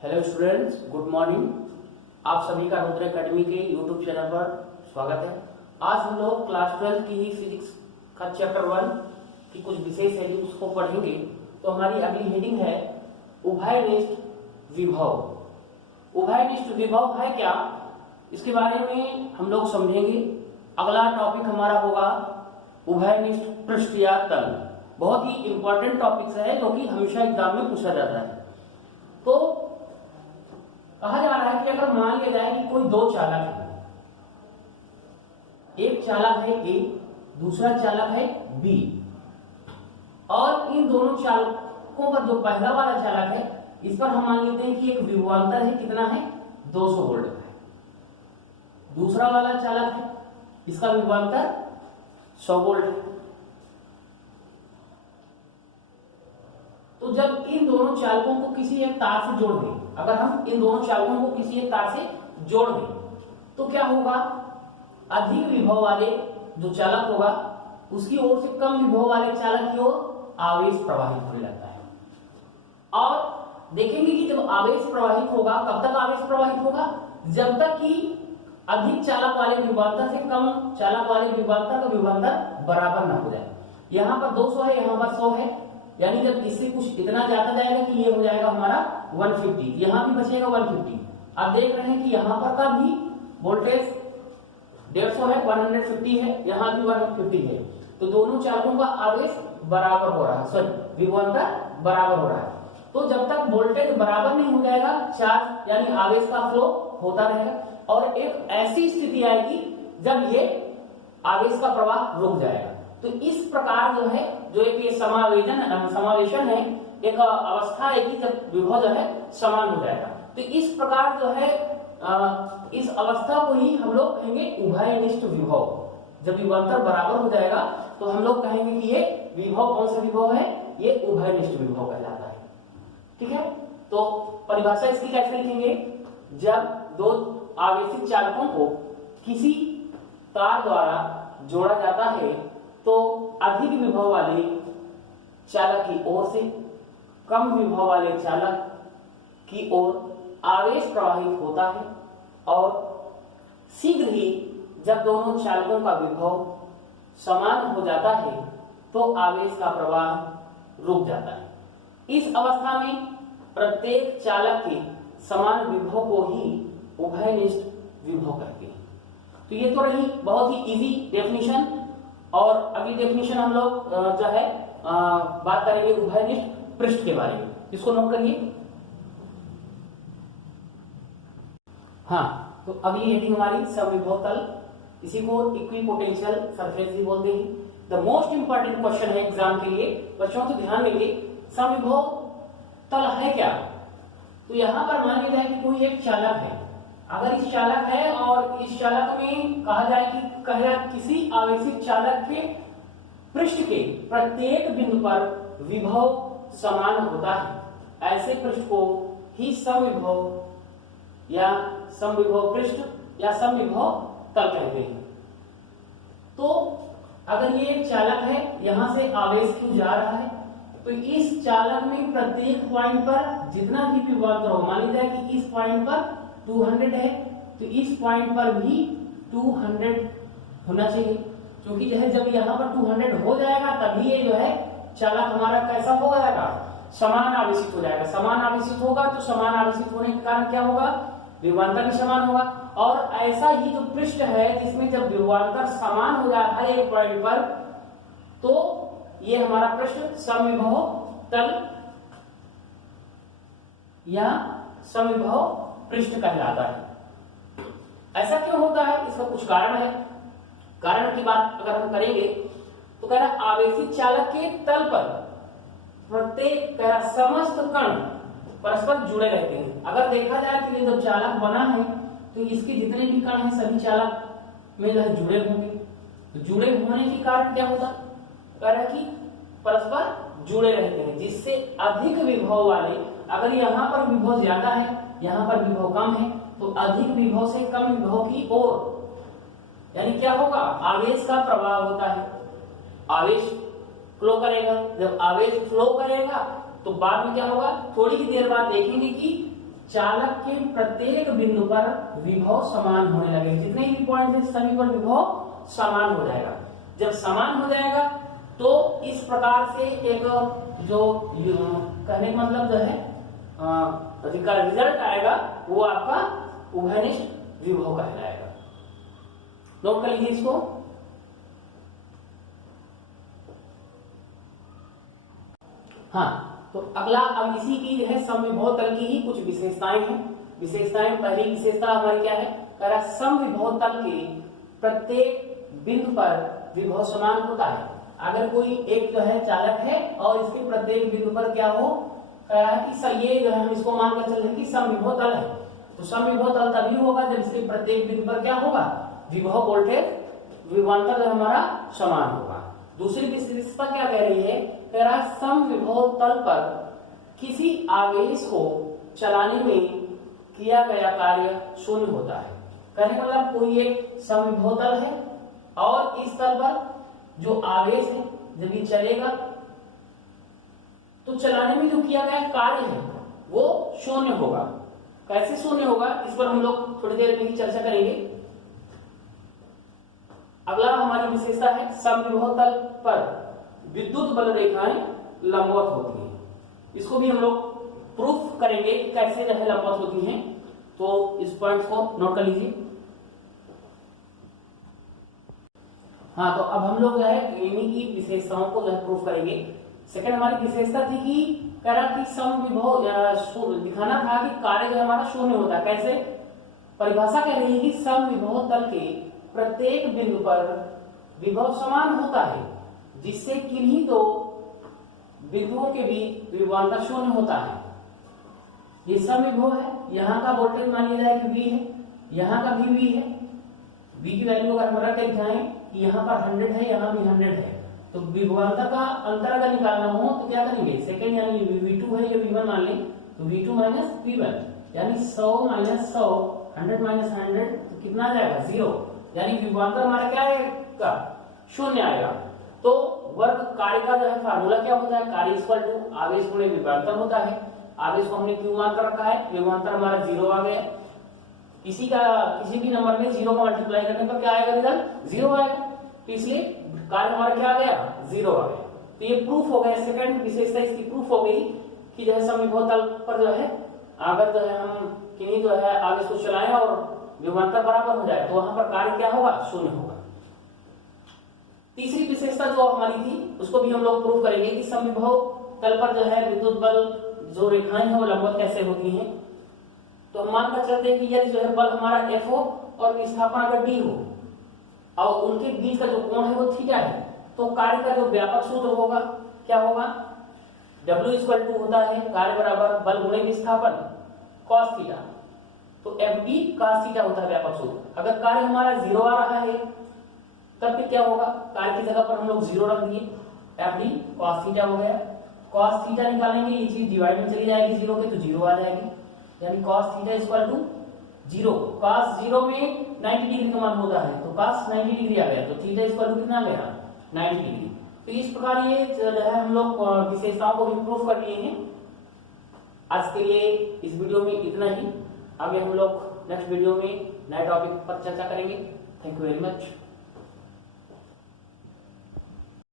Hello students, good morning. आप सभी का रुद्र एकेडमी के यूट्यूब चैनल पर स्वागत है। आज हम लोग क्लास 12 की ही फिजिक्स का चैप्टर 1 की कुछ विशेष है उसको पढ़ेंगे। तो हमारी अगली हेडिंग है उभयनिष्ठ विभव। उभयनिष्ठ विभव है क्या, इसके बारे में हम लोग समझेंगे। अगला टॉपिक हमारा होगा उभयनिष्ठ पृष्ठ या तल। बहुत ही इंपॉर्टेंट टॉपिक्स है जो कि हमेशा एग्जाम में पूछा जाता है। तो कहा जा रहा है कि अगर मान लिया जाए कि कोई दो चालक है, एक चालक है ए, दूसरा चालक है बी, और इन दोनों चालकों का जो पहला वाला चालक है इस पर हम मान लेते हैं कि एक विभवांतर है, कितना है 200 वोल्ट का है। दूसरा वाला चालक है, इसका विभवांतर 100 वोल्ट है। तो जब इन दोनों चालकों को किसी एक तार से जोड़ दें, अगर हम इन दोनों चालकों को किसी एक तार से जोड़ दें तो क्या होगा, अधिक विभव वाले जो चालक होगा उसकी ओर से कम विभव वाले चालक की ओर आवेश प्रवाहित होने लगता है। और देखेंगे कि जब आवेश प्रवाहित होगा, कब तक आवेश प्रवाहित होगा, जब तक कि अधिक चालक वाले विभवांतर से कम चालक वाले विभवांतर का विभवांतर बराबर ना हो जाए। यहां पर 200 है, यहां पर 100 है, यानी जब इससे कुछ इतना जाता जाएगा कि ये हो जाएगा हमारा 150, यहां भी बचेगा 150। आप देख रहे हैं कि यहां पर का भी वोल्टेज 150 है, 150 है, यहां भी 150 है। तो दोनों चालकों का आवेश बराबर हो रहा है, सॉरी विभवांतर बराबर हो रहा है। तो जब तक वोल्टेज बराबर नहीं हो जाएगा, चार्ज यानी आवेश का फ्लो होता रहेगा, और एक ऐसी स्थिति आएगी जब ये आवेश का प्रवाह रुक जाएगा। तो इस प्रकार जो है, जो एक ये समावेशन है, एक अवस्था है कि जब विभव जो है समान हो जाएगा। तो इस प्रकार जो है इस अवस्था को ही हम लोग कहेंगे उभयनिष्ठ विभव। जब विभवांतर बराबर हो जाएगा तो हम लोग कहेंगे कि ये विभव कौन सा विभव है, ये उभयनिष्ठ विभव कहलाता है। ठीक है, तो परिभाषा इसकी कैसे लिखेंगे, जब दो आवेशित चालकों को किसी तार द्वारा जोड़ा जाता है तो अधिक विभव वाले चालक की ओर से कम विभव वाले चालक की ओर आवेश प्रवाहित होता है, और शीघ्र ही जब दोनों चालकों का विभव समान हो जाता है तो आवेश का प्रवाह रुक जाता है। इस अवस्था में प्रत्येक चालक के समान विभव को ही उभयनिष्ठ विभव कहते हैं। तो ये तो रही बहुत ही इजी डेफिनेशन, और अगली डेफिनेशन हम लोग जो है बात करेंगे उभयनिष्ठ पृष्ठ के बारे में। इसको नोट करिए। हाँ, तो अगली हेडिंग हमारी समविभव तल, इसी को इक्विपोटेंशियल सरफेस भी बोलते हैं। द मोस्ट इंपॉर्टेंट क्वेश्चन है एग्जाम के लिए, बच्चों तो ध्यान देंगे। समविभव तल है क्या, तो यहां पर मान लिया जाए कि कोई एक चालक है, अगर इस चालक है और इस चालक में कहा जाए कि किसी आवेशित चालक के पृष्ठ के प्रत्येक बिंदु पर विभव समान होता है, ऐसे पृष्ठ को ही समविभव या समविभव पृष्ठ या समविभव तल कहते हैं। तो अगर ये एक चालक है, यहां से आवेश क्यों जा रहा है, तो इस चालक में प्रत्येक पॉइंट पर जितना भी विभवांतर हो, मान लीजिए कि इस पॉइंट पर 200 है तो इस पॉइंट पर भी 200 होना चाहिए, क्योंकि जो है जब यहाँ पर 200 हो जाएगा तभी ये जो है चालक हमारा कैसा हो जाएगा, समान आवेशित हो जाएगा। समान आवेशित होगा तो समान आवेशित होने के कारण क्या होगा, विभवांतर भी समान होगा। और ऐसा ही जो पृष्ठ है जिसमें जब विभवांतर समान हो जाए हर एक पॉइंट पर, तो ये हमारा पृष्ठ समविभव तल या समविभव पृष्ठ कहलाता है। ऐसा क्यों होता है, इसका कुछ कारण है। कारण की बात अगर हम करेंगे तो कह रहा आवेशित चालक के तल पर प्रत्येक कह रहा समस्त कण परस्पर जुड़े रहते हैं। अगर देखा जाए कि जब चालक बना है तो इसके जितने भी कण हैं सभी चालक में जुड़े होंगे। तो जुड़े होने के कारण क्या होता, कह रहा कि परस्पर जुड़े रहते हैं, जिससे अधिक विभव वाले, अगर यहाँ पर विभव ज्यादा है यहाँ पर विभव कम है, तो अधिक विभव से कम विभव की ओर यानी क्या होगा, आवेश का प्रवाह होता है। आवेश फ्लो करेगा, जब आवेश फ्लो करेगा तो बाद में क्या होगा, थोड़ी ही देर बाद देखेंगे कि चालक के प्रत्येक बिंदु पर विभव समान होने लगे। जितने भी पॉइंट है सभी पर विभव समान हो जाएगा। जब समान हो जाएगा तो इस प्रकार से एक जो कहने का मतलब जो है रिजल्ट आएगा वो आपका उभयनिष्ठ विभव कहलाएगा। नोट कर लीजिए इसको। हाँ, तो अगला अब इसी की जो है समविभव तल की ही कुछ विशेषताएं हैं। विशेषताएं, पहली विशेषता हमारी क्या है, कह रहा समविभव तल के प्रत्येक बिंदु पर विभव समान होता है। अगर कोई एक जो है चालक है और इसके प्रत्येक बिंदु पर क्या हो, कह रहा है कि ये जो है हम इसको मानकर चल रहे हैं कि समविभव तल है। तो समविभव तल तभी होगा जब इसके प्रत्येक बिंदु पर क्या होगा, विभव वोल्टेज विभवांतर जो हमारा समान होगा। दूसरी विशेषता क्या कह रही है, कह रहा समविभव तल पर किसी आवेश को चलाने में किया गया कार्य शून्य होता है। कहने का मतलब कोई एक समविभव तल है और इस तल पर जो आवेश है जब ये चलेगा तो चलाने में जो किया गया कार्य है वो शून्य होगा। कैसे शून्य होगा इस पर हम लोग थोड़ी देर में ही चर्चा करेंगे। अगला हमारी विशेषता है समविभव तल पर विद्युत बल रेखाएं लंबवत होती हैं। इसको भी हम लोग प्रूफ करेंगे कि कैसे जो है लंबवत होती हैं। तो इस पॉइंट को नोट कर लीजिए। हाँ, तो अब हम लोग जो है इन्हीं की विशेषताओं को जो है प्रूफ करेंगे। सेकंड हमारी विशेषता थी कि कह रहा कि समविभव दिखाना था कि कार्य जो हमारा शून्य होता है। कैसे, परिभाषा कह रही है कि समविभव तल के प्रत्येक बिंदु पर विभव समान होता है जिससे किन्हीं दो बिंदुओं के बीच विभवांतर शून्य होता है। ये समविभव है, यहाँ का वोल्टेज मान लिया जाए कि V है, यहाँ का भी V है। V की वैल्यू अगर हम रख के दिखाएं कि यहाँ पर 100 है, यहाँ भी 100 है, तो विभवांतर का अंतर अगर निकालना हो तो क्या करेंगे, सेकंड यानी V2 है, ये V1 मान लें तो V2 माइनस V1 यानी 100 माइनस 100, 100 माइनस 100 तो कितना आ जाएगा, 0। यानी विभवांतर हमारा क्या आएगा, शून्य आएगा। तो वर्ग कार्य का जो है फार्मूला क्या होता है, कार्य इक्वल टू आवेश गुणे विभवांतर होता है। आवेश को हमने क्यू मान कर रखा है, विभवांतर हमारा 0 आ गया। किसी भी नंबर में 0 का मल्टीप्लाई करने पर क्या आएगा, रिजल्ट 0 आएगा। तो इसलिए कार्य हमारा क्या आ गया, 0 आ गया। तो ये प्रूफ हो गया, सेकंड विशेषता इसकी प्रूफ हो गई कि जो है समविभव तल पर जो है अगर जो है हम किन्हीं जो है आवेश को चलाएं और विभवांतर बराबर हो जाए तो वहां पर कार्य क्या होगा, शून्य होगा। तीसरी विशेषता जो हमारी थी उसको भी हम लोग प्रूव करेंगे कि समविभव तल पर जो है विद्युत बल जो रेखाएं हैं वो लंबवत कैसे होती हैं। तो हम मानकर चलते हैं कि यदि जो है बल हमारा F हो और विस्थापन अगर D हो और उनके बीच का जो कोण है वो थीटा है, तो कार्य का जो व्यापक सूत्र होगा क्या होगा, W इक्वल टू होता है कार्य बराबर बल गुणे विस्थापन cos थीटा। तो FB cos थीटा होता है व्यापक सूत्र। अगर कार्य हमारा 0 आ रहा है तब फिर क्या होगा, कार्य की जगह पर हम लोग 0 रख दिए, FD cos थीटा हो गया। cos थीटा निकालेंगे, ये चीज डिवाइड में चली जाएगी 0 के, तो 0 आ जाएगी। यानी cos theta equal to 0। cos 0 में 90 डिग्री का मान होता है, तो cos 90 डिग्री आ गया, तो थीटा इक्वल टू कितना आ गया, 90 डिग्री। तो इस प्रकार ये जो है हम लोग विशेषताओं को भी प्रूफ कर लिए हैं। आज के लिए इस वीडियो में इतना ही। आगे हम लोग नेक्स्ट वीडियो में नए टॉपिक पर चर्चा करेंगे। Thank you very much.